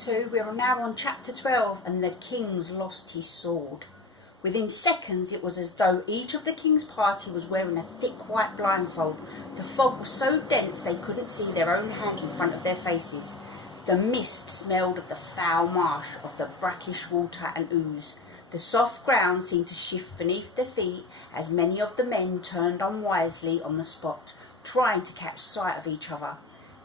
22, we are now on chapter 12, and the king's lost his sword. Within seconds, it was as though each of the king's party was wearing a thick white blindfold. The fog was so dense they couldn't see their own hands in front of their faces. The mist smelled of the foul marsh, of the brackish water and ooze. The soft ground seemed to shift beneath their feet as many of the men turned unwisely on the spot, trying to catch sight of each other.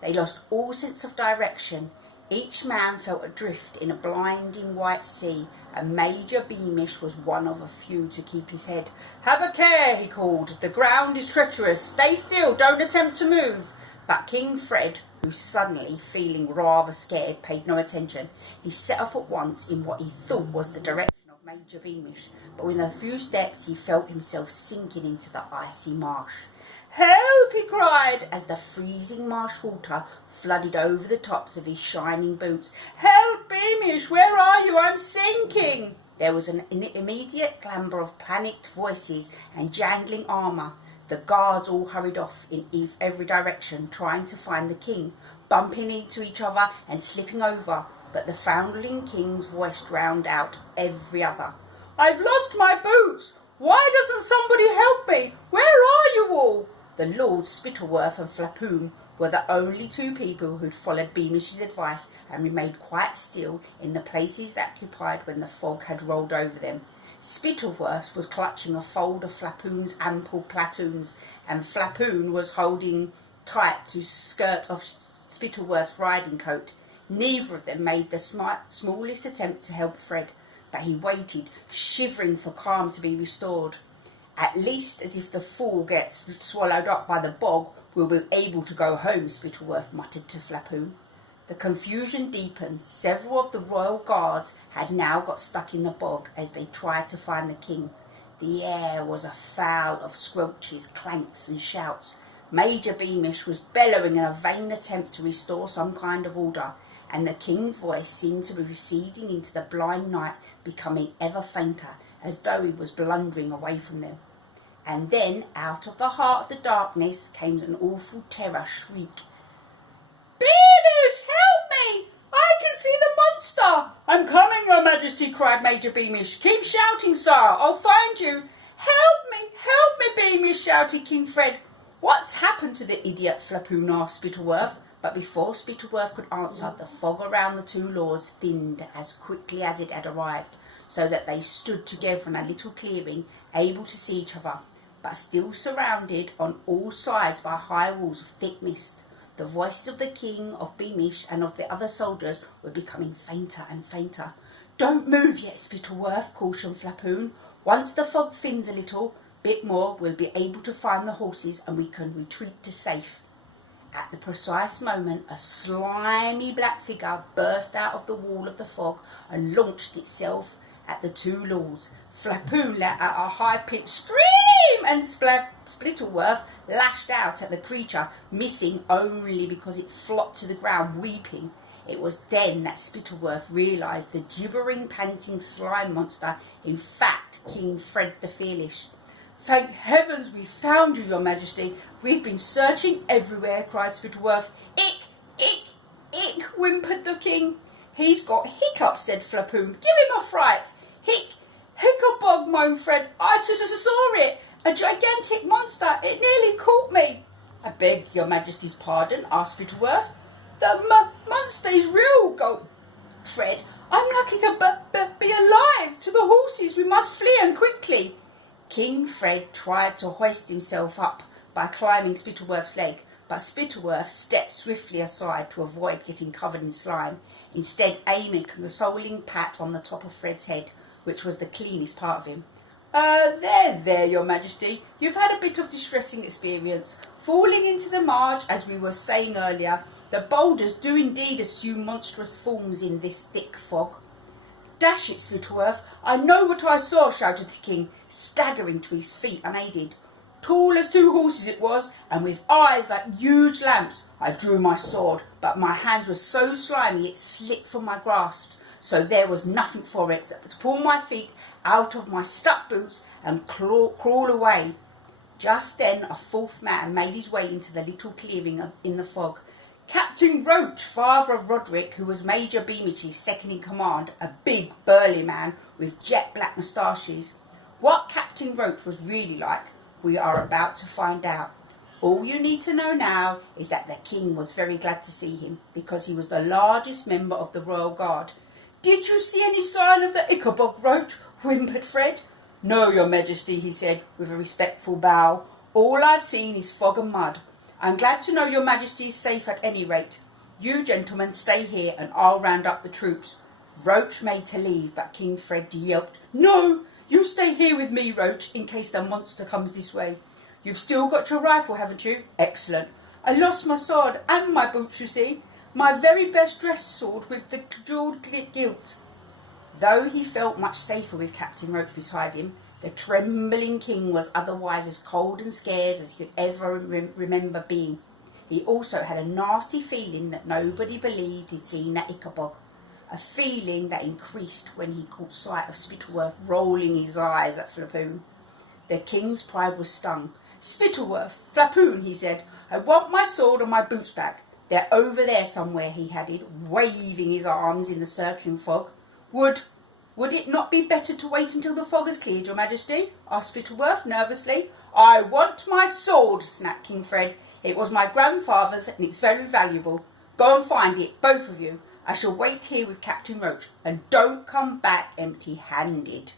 They lost all sense of direction. Each man felt adrift in a blinding white sea, and Major Beamish was one of a few to keep his head. "Have a care," he called. "The ground is treacherous. Stay still, don't attempt to move." But King Fred, who suddenly, feeling rather scared, paid no attention. He set off at once in what he thought was the direction of Major Beamish, but within a few steps he felt himself sinking into the icy marsh. "Help!" he cried, as the freezing marsh water flooded over the tops of his shining boots. "Help, Beamish! Where are you? I'm sinking!" There was an immediate clamber of panicked voices and jangling armour. The guards all hurried off in every direction, trying to find the king, bumping into each other and slipping over, but the foundling king's voice drowned out every other. "I've lost my boots! Why doesn't somebody help me? Where are you all?" The Lords Spittleworth and Flapoon were the only two people who'd followed Beamish's advice and remained quite still in the places they occupied when the fog had rolled over them. Spittleworth was clutching a fold of Flapoon's ample platoons, and Flapoon was holding tight to skirt of Spittleworth's riding coat. Neither of them made the smallest attempt to help Fred, but he waited, shivering for calm to be restored. "At least, as if the fool gets swallowed up by the bog, we'll be able to go home," Spittleworth muttered to Flapoon. The confusion deepened. Several of the royal guards had now got stuck in the bog as they tried to find the king. The air was afoul of squelches, clanks and shouts. Major Beamish was bellowing in a vain attempt to restore some kind of order, and the king's voice seemed to be receding into the blind night, becoming ever fainter, as though he was blundering away from them. And then, out of the heart of the darkness, came an awful terror shriek. "Beamish, help me! I can see the monster!" "I'm coming, Your Majesty," cried Major Beamish. "Keep shouting, sir. I'll find you." Help me, Beamish," shouted King Fred. "What's happened to the idiot?" Flapoon asked Spittleworth. But before Spittleworth could answer, the fog around the two lords thinned as quickly as it had arrived, so that they stood together in a little clearing, able to see each other, but still surrounded on all sides by high walls of thick mist. The voices of the king, of Beamish, and of the other soldiers were becoming fainter and fainter. "Don't move yet, Spittleworth," cautioned Flapoon. "Once the fog thins a little bit more, we'll be able to find the horses and we can retreat to safe." At the precise moment, a slimy black figure burst out of the wall of the fog and launched itself at the two lords. Flapoon let out a high-pitched scream, and Spittleworth lashed out at the creature, missing only because it flopped to the ground, weeping. It was then that Spittleworth realised the gibbering, panting slime monster, in fact, King Fred the Fearless. "Thank heavens we found you, Your Majesty. We've been searching everywhere," cried Spittleworth. "Ick, ick, ick," whimpered the king. "He's got hiccups," said Flapoon. "Give him a fright." Ickabog," moaned Fred. "I saw it. A gigantic monster. It nearly caught me." "I beg Your Majesty's pardon," asked Spittleworth. "The monster is real," gulped Fred. "I'm lucky to be alive. To the horses. We must flee, and quickly." King Fred tried to hoist himself up by climbing Spittleworth's leg, but Spittleworth stepped swiftly aside to avoid getting covered in slime, instead aiming a consoling pat on the top of Fred's head, which was the cleanest part of him. There, Your Majesty. You've had a bit of distressing experience. Falling into the marsh, as we were saying earlier, the boulders do indeed assume monstrous forms in this thick fog." "Dash it, Spittleworth, I know what I saw," shouted the king, staggering to his feet unaided. "Tall as two horses it was, and with eyes like huge lamps. I drew my sword, but my hands were so slimy it slipped from my grasp, so there was nothing for it but to pull my feet out of my stuck boots and crawl away." Just then a fourth man made his way into the little clearing in the fog. Captain Roach, father of Roderick, who was Major Beamich's second in command, a big burly man with jet black moustaches. What Captain Roach was really like, we are about to find out. All you need to know now is that the king was very glad to see him, because he was the largest member of the Royal Guard. "Did you see any sign of the Ickabog, Roach?" whimpered Fred. "No, your Majesty," he said, with a respectful bow. "All I've seen is fog and mud. I'm glad to know your Majesty is safe at any rate. You gentlemen stay here and I'll round up the troops." Roach made to leave, but King Fred yelped, "No, you stay here with me, Roach, in case the monster comes this way. You've still got your rifle, haven't you? Excellent. I lost my sword and my boots, you see. My very best dress sword with the jewelled gilt." Though he felt much safer with Captain Roach beside him, the trembling king was otherwise as cold and scared as he could ever remember being. He also had a nasty feeling that nobody believed he'd seen that Ickabog, a feeling that increased when he caught sight of Spittleworth rolling his eyes at Flapoon. The king's pride was stung. "Spittleworth, Flapoon," he said, "I want my sword and my boots back. They're over there somewhere," he added, waving his arms in the circling fog. Would it not be better to wait until the fog has cleared, your Majesty?" asked Spittleworth nervously. "I want my sword," snapped King Fred. "It was my grandfather's and it's very valuable. Go and find it, both of you. I shall wait here with Captain Roach, and don't come back empty-handed."